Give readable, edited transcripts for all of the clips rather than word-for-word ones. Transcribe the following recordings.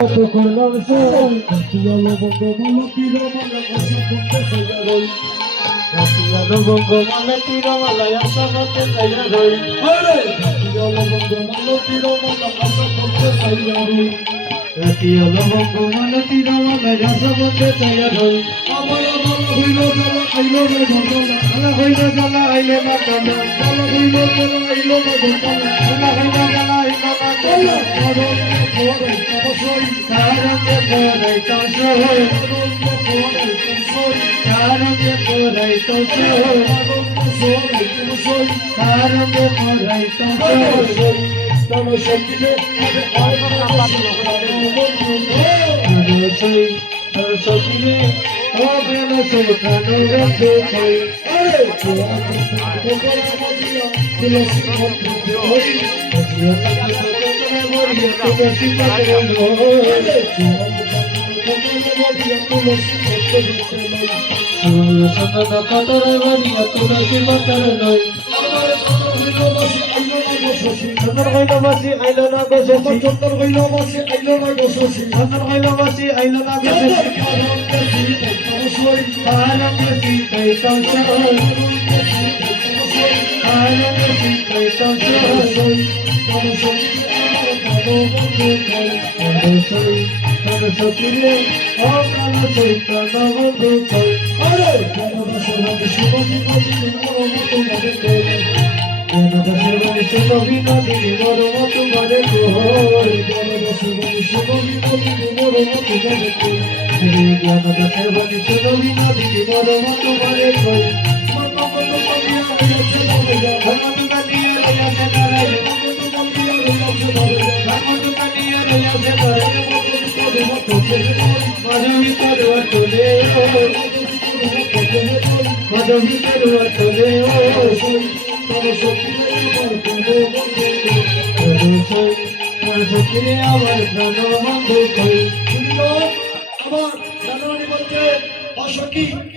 করলাম সলো বঙ্গ মালতীর মালা আশা করতে সাইয়া রই সলো বঙ্গ মালতীর মালা আশা করতে সাইয়া রই আরে সলো বঙ্গ মালতীর মালা আশা করতে সাইয়া রই সলো বঙ্গ মালতীর মালা আশা করতে সাইয়া রই আমার মালা হইল জ্বালা আইলো রে ঝলমলা মালা হইল জ্বালা আইলে মাতালা মালা হইল জ্বালা আইলো না ঝলমলা মালা হইল জ্বালা আইলো মাতালা Karame porai tosoi, karame porai tosoi, karame porai tosoi. Tamo shakile, tamo shakile, obena sultano rete koi.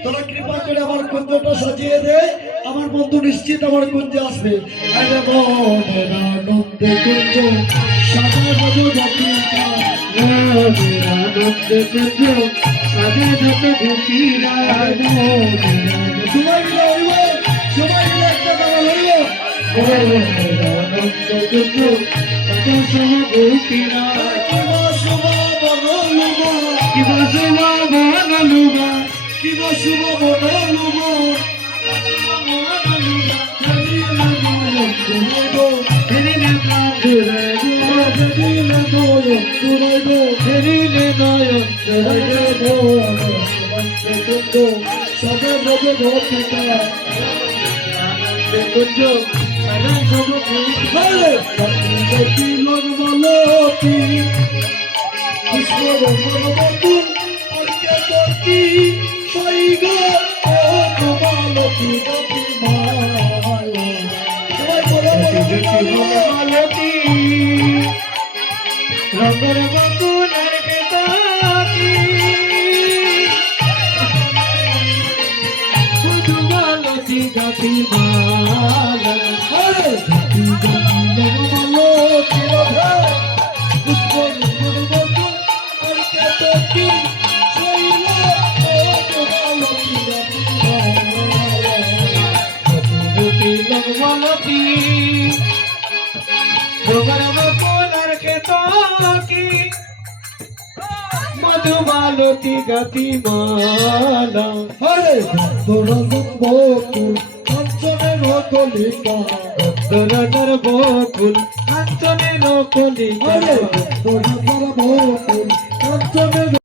তোরা কৃপা করে আমার কুঞ্জটা সাজিয়ে দে, আমার বন্ধু নিশ্চিত আমার কুঞ্জে আসবে। আরে মনের আনন্দে কুঞ্জ সাজা বাজো জাতিরা, মনের আনন্দে কুঞ্জ সাজা যত ভূতিরা, সবাই মিলে হইব, সবাই মিলে একটা গান হইব। মনের আনন্দে কুঞ্জ সাজা সহ ভূতিরা, কিবা শুভা বনলুবা, কিবা শুভা বনলুবা, কিবা শুভ বনলুবা, রঙের বকুলের কেতাকি মধুমালতি গাতি মালা, আরে গাতি গাতি মধুমালতি রাধা, পুষ্পের বকুল আর কেতাকি শৈলা মধুমালতি গাতি মালা, গাতি মধুমালতি রঙের বকুলের কেতাকি মধুমালতি গাতি মালা, হরে ভক্তরঙের বকুল কাঞ্চনের কলিকা, ভক্তরঙের বকুল কাঞ্চনের কলিকা, হরে ভক্তরঙের বকুল কাঞ্চনের